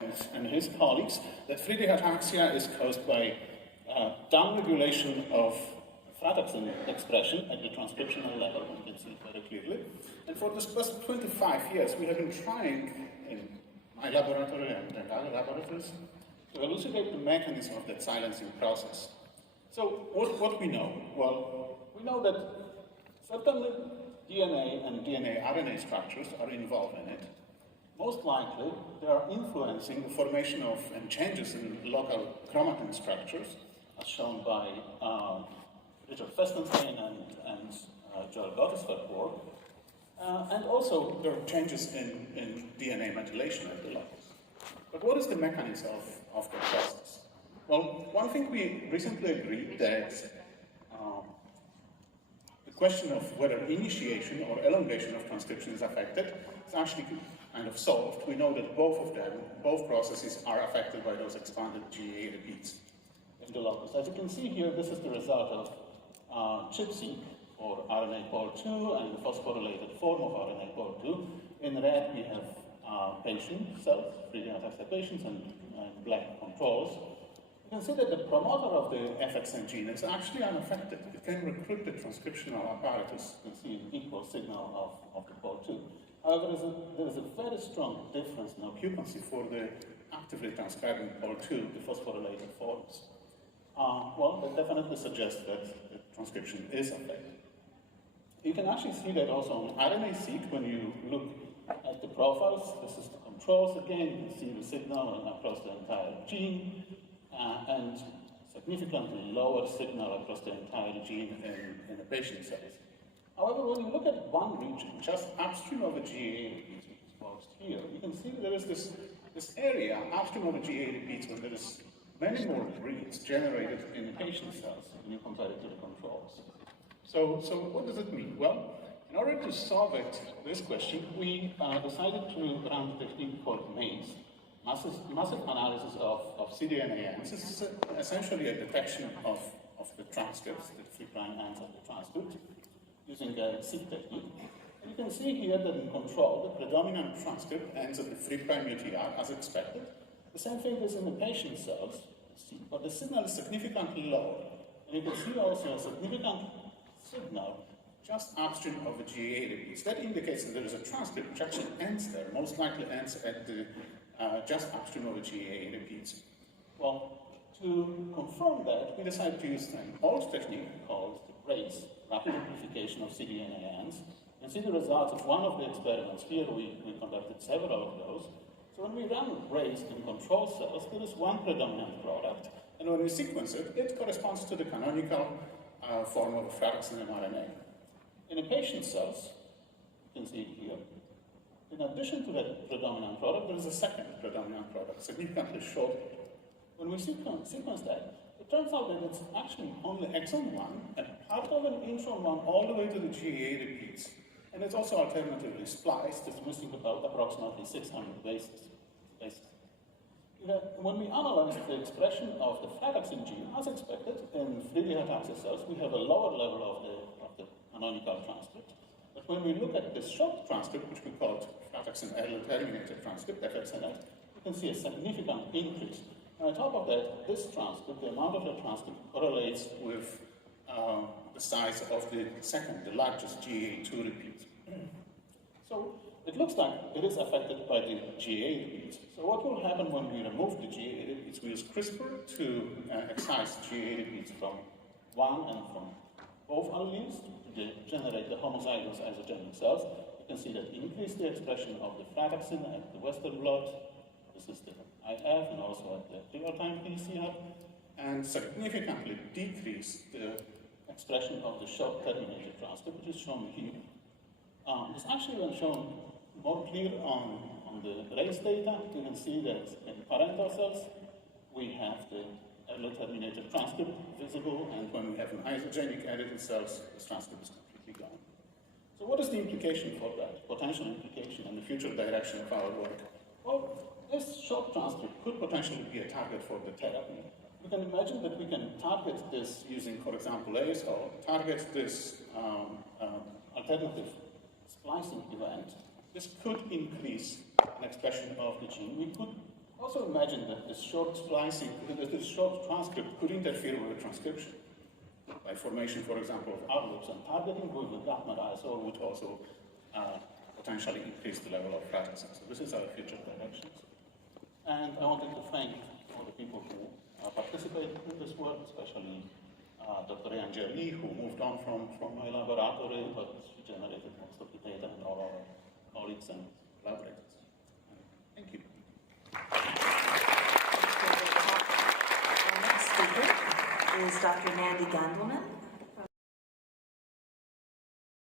and his colleagues that Friedreich ataxia is caused by downregulation of frataxin expression at the transcriptional level. You can see it very clearly. And for the past 25 years, we have been trying in my laboratory and other laboratories to elucidate the mechanism of that silencing process. So what we know? Well, we know that certainly DNA and DNA-RNA structures are involved in it. Most likely, they are influencing the formation of and changes in local chromatin structures, as shown by Richard Festenstein and Joel Gottesfeld work. And also, there are changes in DNA methylation at the locus. But what is the mechanism of the process? Well, one thing we recently agreed that the question of whether initiation or elongation of transcription is affected is actually kind of solved. We know that both processes are affected by those expanded GAA repeats in the locus. As you can see here, this is the result of ChIP-seq for RNA pol 2 and the phosphorylated form of RNA pol 2. In red, we have patient cells, Friedreich ataxia patients, and black controls. You can see that the promoter of the FXN gene is actually unaffected. It can recruit the transcriptional apparatus. You can see an equal signal of the pol 2. However, there is a very strong difference in occupancy for the actively transcribing pol 2, the phosphorylated forms. Well, that definitely suggests that the transcription is affected. You can actually see that also on RNA-seq when you look at the profiles. This is the controls again. You can see the signal across the entire gene and significantly lower signal across the entire gene in the patient cells. However, when you look at one region, just upstream of the GAA repeats, which is exposed here, you can see that there is this area upstream of the GAA repeats where there is many more reads generated in the patient cells when you compare it to the controls. So what does it mean? Well, in order to solve this question, we decided to run a technique called MAZE, massive analysis of cDNA. This is essentially a detection of the transcripts, the 3' ends of the transcript, using a seq technique. And you can see here that in control, the predominant transcript ends at the 3' UTR as expected. The same thing is in the patient cells, but the signal is significantly lower. And you can see also a significant signal just upstream of the GAA repeats. That indicates that there is a transcript which actually ends there, most likely ends at the just upstream of the GAA repeats. Well, to confirm that, we decided to use an old technique called the RACE, rapid amplification of cDNA ends. You can see the results of one of the experiments. Here we conducted several of those. So when we run RACE in control cells, there is one predominant product. And when we sequence it, it corresponds to the canonical form of frataxin mRNA. In the patient cells, you can see it here, in addition to that predominant product, there is a second predominant product, significantly shorter. When we sequence that, it turns out that it's actually only exon 1 and part of an intron 1 all the way to the GAA repeats. And it's also alternatively spliced. It's missing about approximately 600 bases. When we analyze the expression of the frataxin gene, as expected, in Friedreich ataxia cells, we have a lower level of the canonical transcript. But when we look at this short transcript, which we call frataxin terminated transcript, FXNF, you can see a significant increase. And on top of that, this transcript, the amount of the transcript correlates with the size of the second, the largest GAA2 repeat. So it looks like it is affected by the GAA repeats. So what will happen when we remove the GAA repeats? We use CRISPR to excise GAA repeats from one and from both alleles to generate the homozygous isogenic cells. You can see that increase the expression of the frataxin at the western blot. This is the IF and also at the real-time PCR, and significantly decrease the expression of the short terminated transcript, which is shown here. It's actually when shown more clear on the race data. You can see that in parental cells, we have the early terminated transcript visible, and when we have an isogenic edited cells, the transcript is completely gone. So what is the implication for that, potential implication and the future direction of our work? Well, this short transcript could potentially be a target for the therapy. We can imagine that we can target this using, for example, ASO, target this alternative splicing event. This could increase an expression of the gene. We could also imagine that this short splicing, this short transcript could interfere with transcription by formation, for example, of outlips, and targeting with gapmerizole would also potentially increase the level of fragrances. So this is our future directions. And I wanted to thank all the people who participated in this work, especially Dr. Ian Jerry, who moved on from my laboratory, but she generated most of the data, and all our colleagues and collaborators. Thank you. Our next speaker is Dr. Nandi Gandelman.